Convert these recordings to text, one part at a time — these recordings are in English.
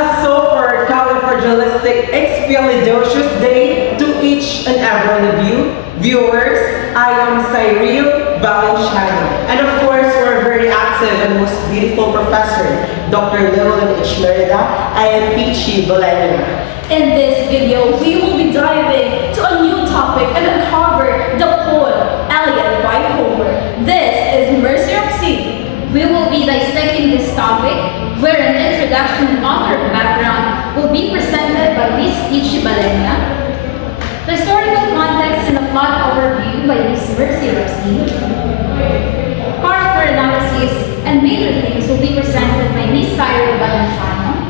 A super califragilistic expialidocious day to each and every one of you viewers. I am Cyril Valenciano, and of course, we're very active and most beautiful professor, Dr. Llewellyn H. Merida. I am Peachy Bolena. In this video, we will be diving to a new topic and uncover the poem Illiad by Homer. This is Mercy of Sea. We will be dissecting this topic, where an introduction and author background will be presented by Ms. Peachy Balenia, the historical context and a plot overview by Ms. Mercy Roxy, character analysis and major themes will be presented by Ms. Cyril Valenciano,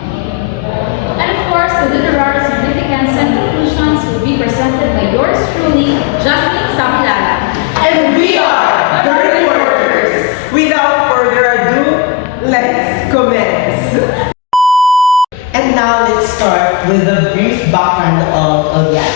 and of course, the literary significance and conclusions will be presented by yours truly, Jasmine Samilala. And we are the reporters. Without further ado, let's commence. And now let's start with a brief background of Illiad.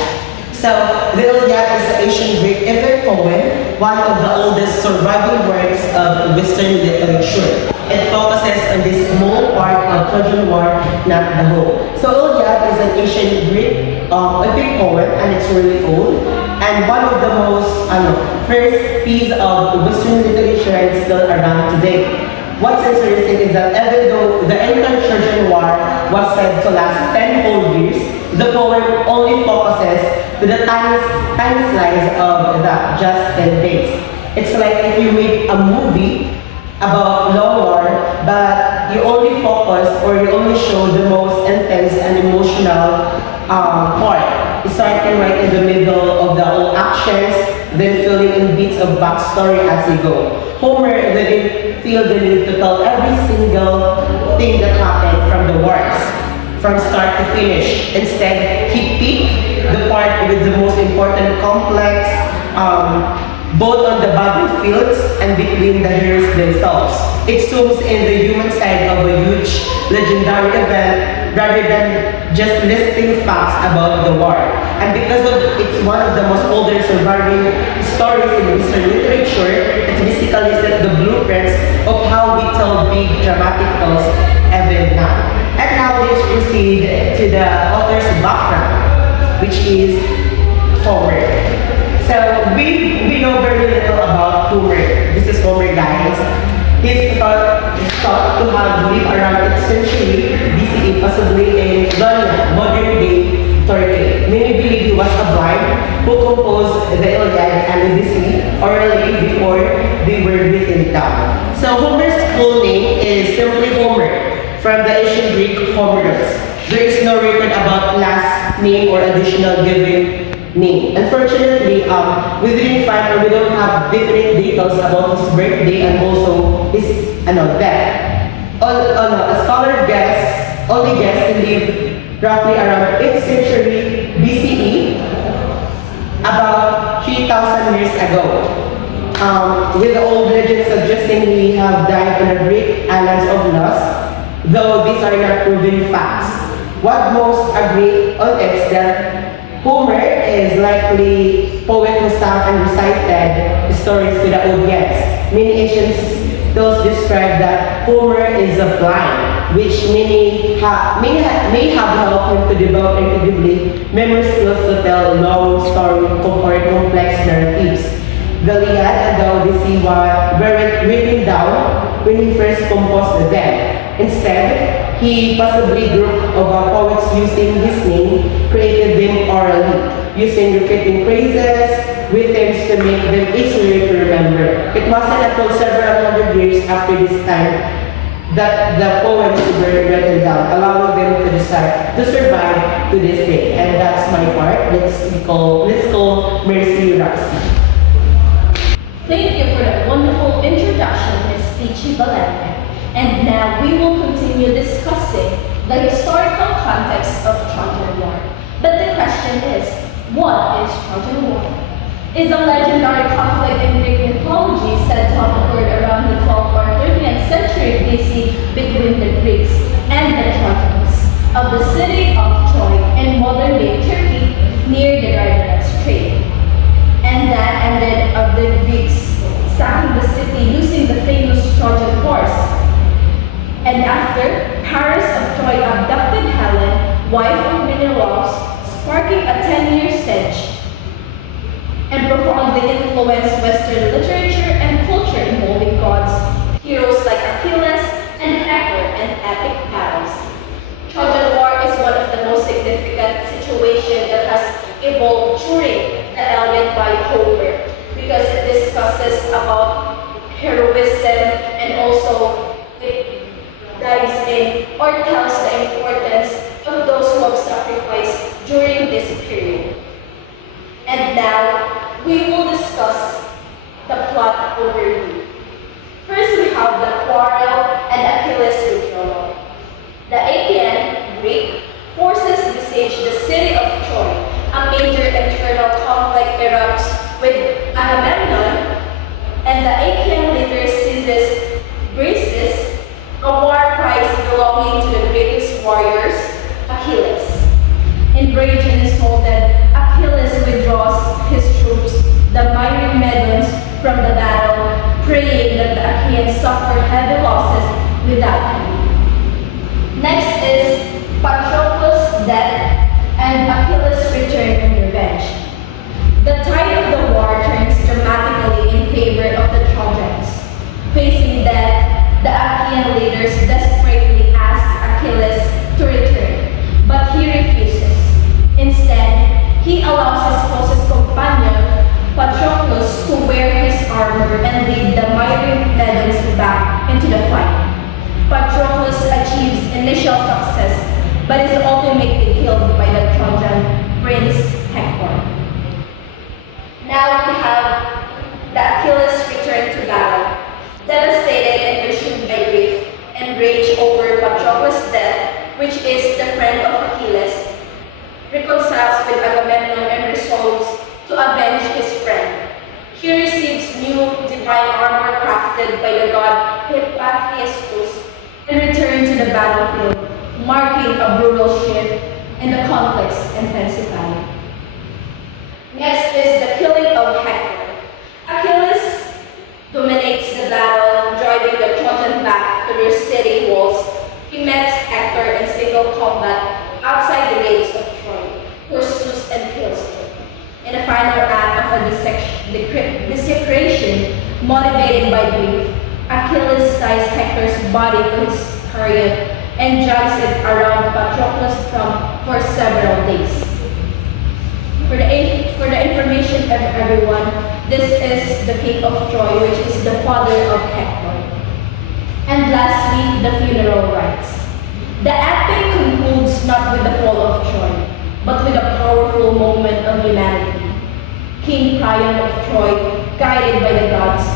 So, the Illiad is an ancient Greek epic poem, one of the oldest surviving works of Western literature. It focuses on this small part of Trojan War, not the whole. So, Illiad is an ancient Greek epic poem, and it's really old, and one of the most first piece of Western literature is still around today. What's interesting is that even though the entire Trojan War was said to last 10 whole years, the poem only focuses to the tiny slice of that just 10 days. It's like if you make a movie about long war, but you only focus or you only show the most intense and emotional part, starting right in the middle of the whole actions, then filling in bits of backstory as you go. Homer didn't feel the need to tell every single thing that happened from the wars, from start to finish. Instead, he picked the part with the most important complex, both on the battlefields and between the heroes themselves. It zooms in the human side of a huge legendary event rather than just listing facts about the war. And because it's one of the most older surviving stories in Western literature, it's basically set the blueprints of how we tell big dramatic tales even now. And now let's proceed to the author's background, which is Homer. So we know very little about Homer. This is Homer, guys. He's thought to have lived around 8th century BCE, possibly in Ionia, modern day Turkey. Many believe he was a blind who composed the Illiad and Odyssey orally before they were written down. So Homer's full name is simply Homer, from the ancient Greek Homeros. There is no record about last name or additional given name. Unfortunately, we didn't find or we don't have different details about his birthday and also his death. A scholar only guessed he lived roughly around 8th century BCE, about 3,000 years ago. With the old legend suggesting he have died on the Greek islands of Los, though these are not proven facts. What most agree on is that Homer is likely poet who sang and recited stories to the audience. Many ancient tales describe that Homer is a blind, which may have helped him to develop incredibly memory skills to tell long stories or complex narratives. The Illiad and the Odyssey weren't written down when he first composed them. Instead, he possibly a group of poets using his name created them orally, using repeating phrases, rhythms to make them easier to remember. It wasn't until several hundred years after this time that the poems were written down, allowing them to survive to this day. And that's my part. Let's call Mercy Roxy. Thank you for that wonderful introduction, Ms. Peachy Balenia. And now we will continue discussing the historical context of Trojan War. But the question is, what is Trojan War? Is a legendary conflict in Greek mythology said to have occurred around the 12th or 13th century BC between the Greeks and the Trojans of the city of Troy in modern-day Turkey near the Dardanelles Strait. And that ended of the Greeks sacking the city using the famous Trojan horse. And after, Paris of Troy abducted influenced Western literature and culture involving gods, heroes like Achilles and Hector, and epic battles. Trojan War is one of the most significant situations that has evolved during the Iliad by Homer because it discusses about heroism and also it dives in or tells the importance of those who have sacrificed during this period. And now, we will discuss the plot overview. First, we have the quarrel and Achilles' withdrawal. The Achaean Greek forces besiege the city of Troy. A major internal conflict erupts with Agamemnon, and the Achaean leader seizes Briseis, a war prize belonging to the greatest warriors, Achilles. Enraged and insulted, Achilles withdraws his troops, the Myrmidons, from the battle, praying that the Achaeans suffer heavy losses without him. Next is Patroclus' death and Achilles' return and revenge. The tide of the war turns dramatically in favor of the Trojans. Facing death, the Achaean leaders desperately ask Achilles to return, but he refuses. Instead, he allows his closest companion, Patroclus, to wear his armor and lead the Myrmidons back into the fight. Patroclus achieves initial success, but is ultimately killed by the Trojan prince Hector. Now we have the Achilles return to battle. Devastated and consumed by grief and rage over Patroclus' death, which is the friend of Achilles, reconciles with Agamemnon and resolves to avenge his friend. He receives new divine armor crafted by the god Hephaestus and returns to the battlefield, marking a brutal shift in the conflicts intensifying. Next is the killing of Hector. Achilles dominates the battle, driving the Trojans back to their city walls. He meets Hector in single combat outside the gates of Troy, pursues and kills him. In a final act of a desecration motivated by grief, Achilles ties Hector's body to his chariot and drags it around Patroclus' camp for several days. For the information of everyone, this is the king of Troy, which is the father of Hector. And lastly, the funeral rites. The epic concludes not with the fall of Troy, but with a powerful moment of humanity. King Priam of Troy, guided by the gods,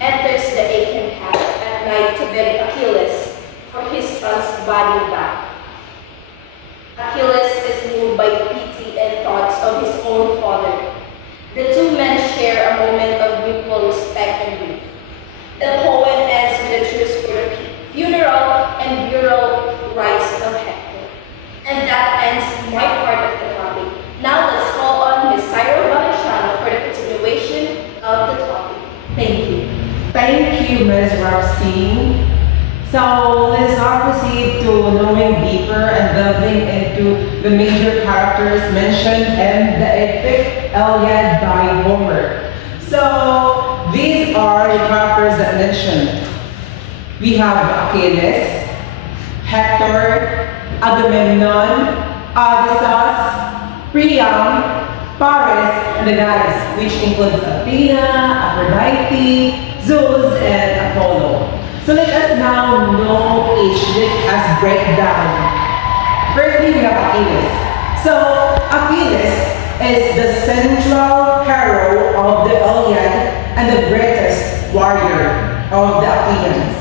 enters the Achaean camp at night to beg Achilles for his son's body back. Achilles is moved by pity and thoughts of his own father. The two men share a moment of mutual respect and grief. The poem ends with a truce for the funeral and burial rites of Hector. And that ends my part of the topic. Now let's call on Ms. Cyril Valiciano for the continuation of the topic. Thank you. Thank you, Ms. Roxine. So let's now proceed to knowing deeper and delving into the major characters mentioned in the epic Illiad by Homer. So these are the characters that mentioned. We have Achilles, Hector, Agamemnon, Odysseus, Priam, Paris, and the gods, which includes Athena, Aphrodite, Zeus, and Apollo. So let us now know each as breakdown. Firstly, we have Achilles. So Achilles is the central hero of the Illiad and the greatest warrior of the Achaeans.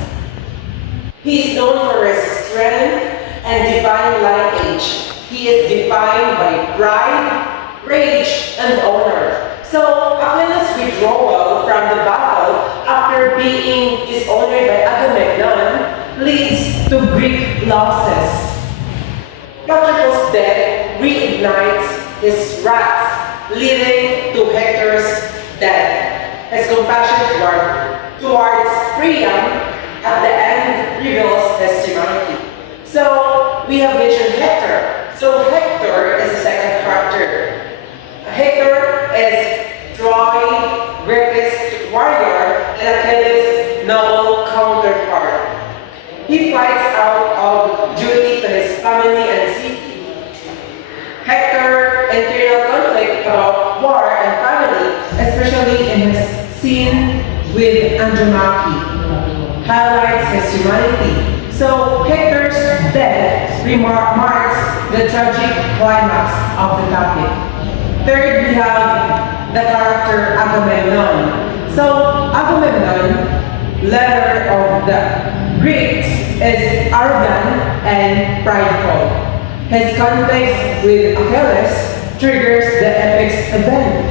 He is known for his strength and divine lineage. He is defined by pride, rage, and honor. So Achilles' withdrawal from the battle after being dishonored by Agamemnon leads to Greek losses. Patroclus' death reignites his wrath, leading to Hector's death. His compassion towards Priam at the end reveals his humanity. So we have mentioned Hector. So Hector is the second character. Hector is Troy, greatest noble counterpart. He fights out of duty to his family and city. Hector's internal conflict about war and family, especially in his scene with Andromache, highlights his humanity. So Hector's death marks the tragic climax of the topic. Third, we have the character Agamemnon. So Agamemnon, leader of the Greeks, is arrogant and prideful. His conflict with Achilles triggers the epic's event.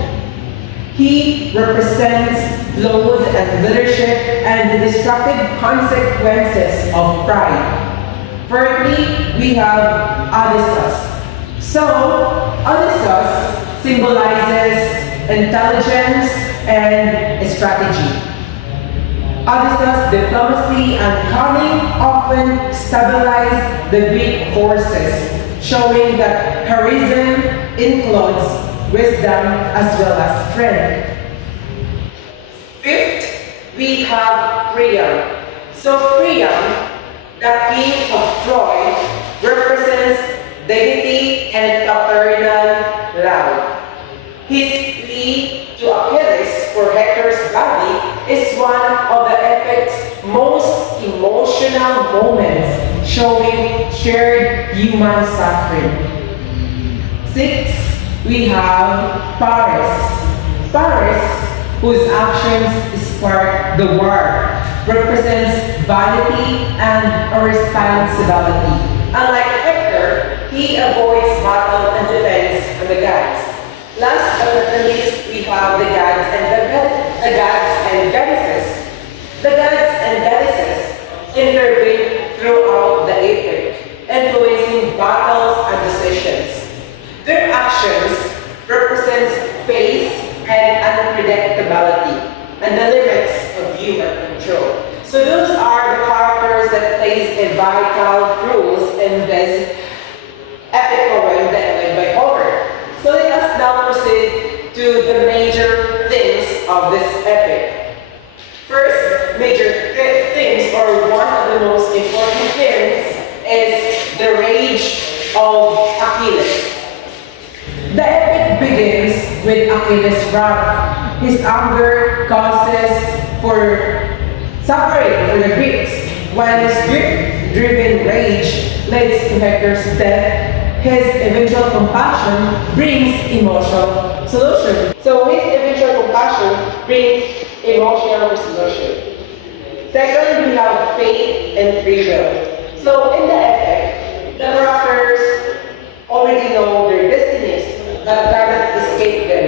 He represents load and leadership and the destructive consequences of pride. Thirdly, we have Odysseus. So, Odysseus symbolizes intelligence and strategy. Odysseus' diplomacy and cunning often stabilize the Greek forces, showing that heroism includes wisdom as well as strength. Fifth, we have Priam. So Priam, the king of Troy, represents dignity and paternal love. His plea to Achilles for Hector's body is one of the epic's most emotional moments, showing shared human suffering. Six, we have Paris. Paris, whose actions spark the war, represents vanity and irresponsibility. Unlike Hector, he avoids battle and depends on the gods. Last but not least, we have the gods and goddesses. The gods and goddesses intervene throughout the epic, influencing battles and decisions. Their actions represent fate and unpredictability, and the limits of human control. So those are the characters that plays a vital role in this epic poem that led by Homer. So let us now proceed to the major themes of this epic. First, major themes, or one of the most important themes, is the rage of Achilles. The epic begins with Achilles' wrath. His anger causes for suffering for the Greeks, while his driven rage leads to Hector's death. His eventual compassion brings emotional solution. So his eventual compassion brings emotional resolution. Second, we have faith and freedom. So in the epic, the characters already know their destinies, but cannot escape them.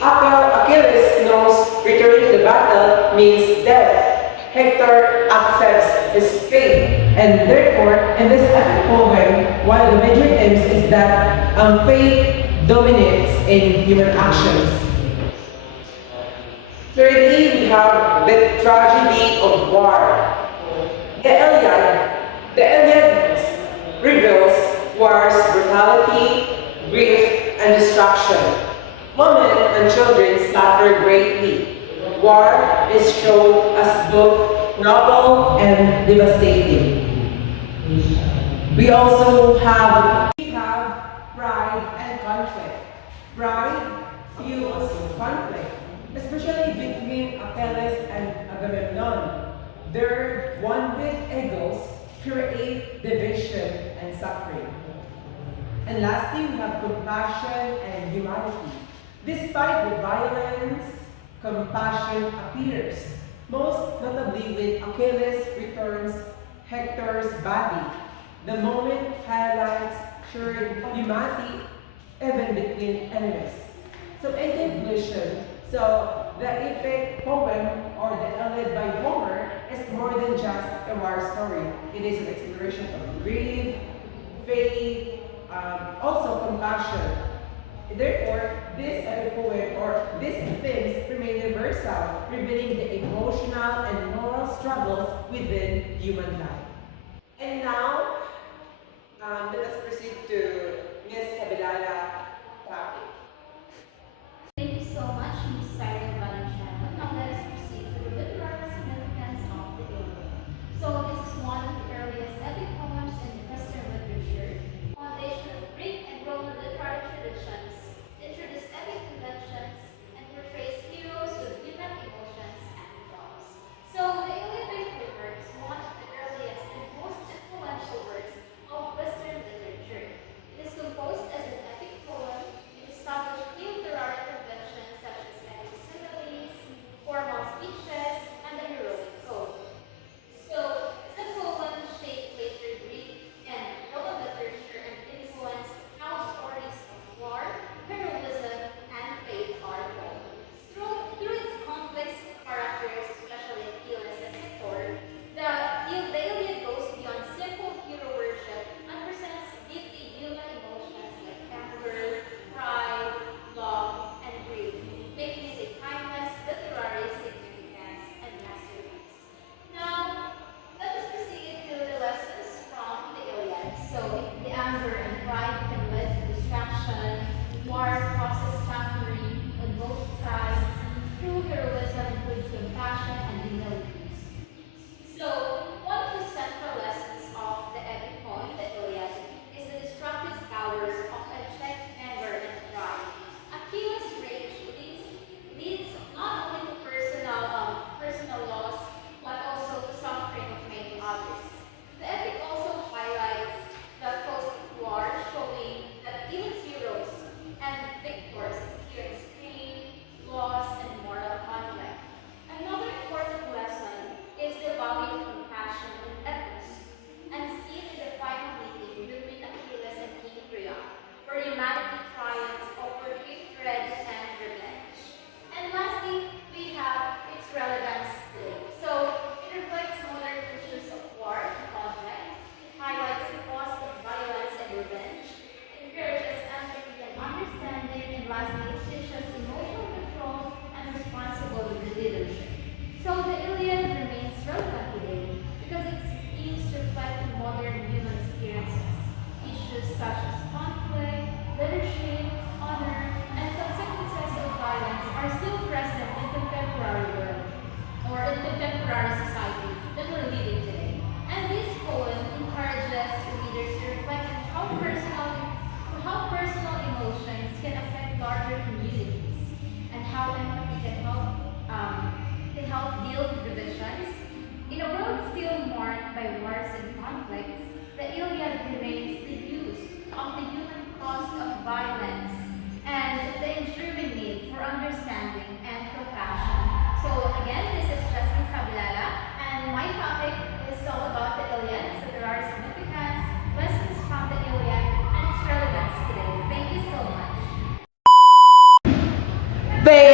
Achilles knows returning to the battle means death. Hector accepts his fate, and therefore, in this epic poem, one of the major themes is that fate dominates in human actions. Thirdly, we have the tragedy of war. The Iliad reveals war's brutality, grief, and destruction. Women and children suffer greatly. War is shown as both noble and devastating. We also have pride and conflict. Pride fuels conflict, especially between Achilles and Agamemnon. Their one-bit egos create division and suffering. And lastly, we have compassion and humanity. Despite the violence, compassion appears, most notably when Achilles returns Hector's body. The moment highlights shared humanity even between enemies. So in conclusion, the epic poem or the Illiad by Homer is more than just a war story. It is an exploration of grief, faith, also compassion. Therefore, this epic poem or these themes remain universal, revealing the emotional and moral struggles within human life. And now, let us proceed to Ms. Habilala topic. Thank you so much, Ms. Cyril Valenciano. Now let us proceed to the literary significance of Thank